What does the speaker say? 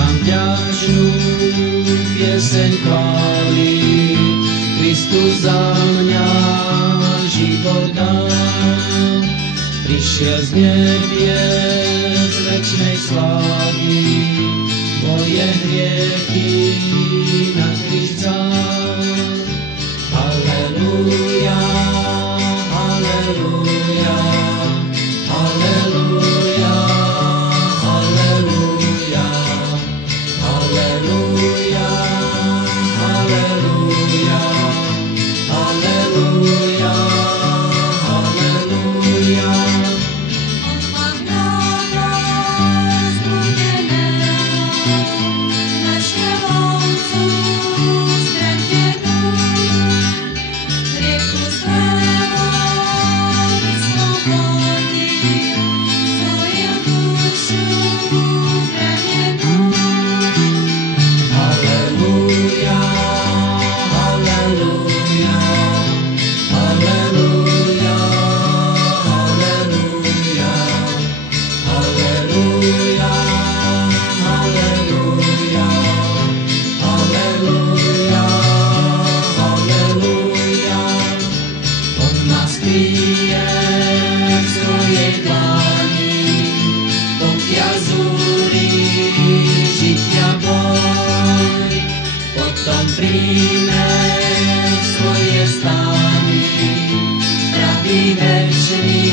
vám vďačnú pieseň chváli. Kristus za mňa život dal, prišiel z nebies večnej slávy, moje hriechy na kríž vzal. Halleluja, halleluja, halleluja, halleluja, halleluja, halleluja, halleluja, halleluja. Príjme svoje stány, pravý večný